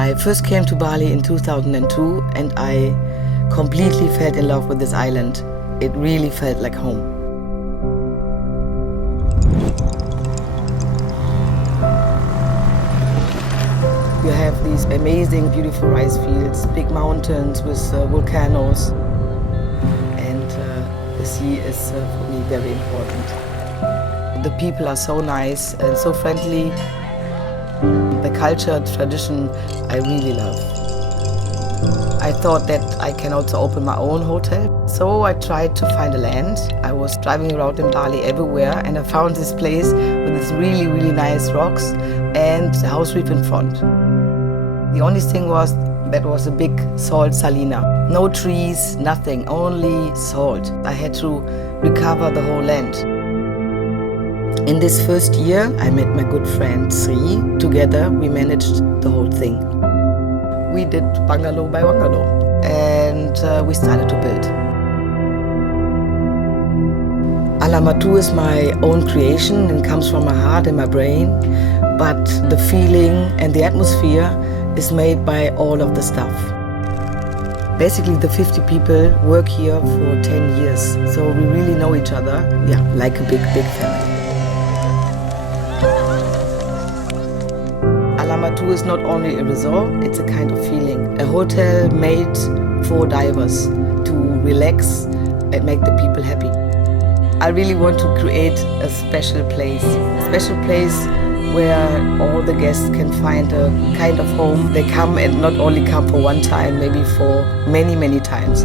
I first came to Bali in 2002 and I completely fell in love with this island. It really felt like home. You have these amazing, beautiful rice fields, big mountains with volcanoes, and the sea is for me very important. The people are so nice and so friendly. The culture, tradition, I really love. I thought that I can also open my own hotel. So I tried to find a land. I was driving around in Bali everywhere and I found this place with these really, really nice rocks and the house reef in front. The only thing was that was a big salt salina. No trees, nothing, only salt. I had to recover the whole land. In this first year, I met my good friend Sri. Together, we managed the whole thing. We did bungalow by bungalow, and we started to build. Batu is my own creation and comes from my heart and my brain, but the feeling and the atmosphere is made by all of the staff. Basically, the 50 people work here for 10 years, so we really know each other, like a big, big family. Batu is not only a resort, it's a kind of feeling. A hotel made for divers to relax and make the people happy. I really want to create a special place where all the guests can find a kind of home. They come and not only come for one time, maybe for many, many times.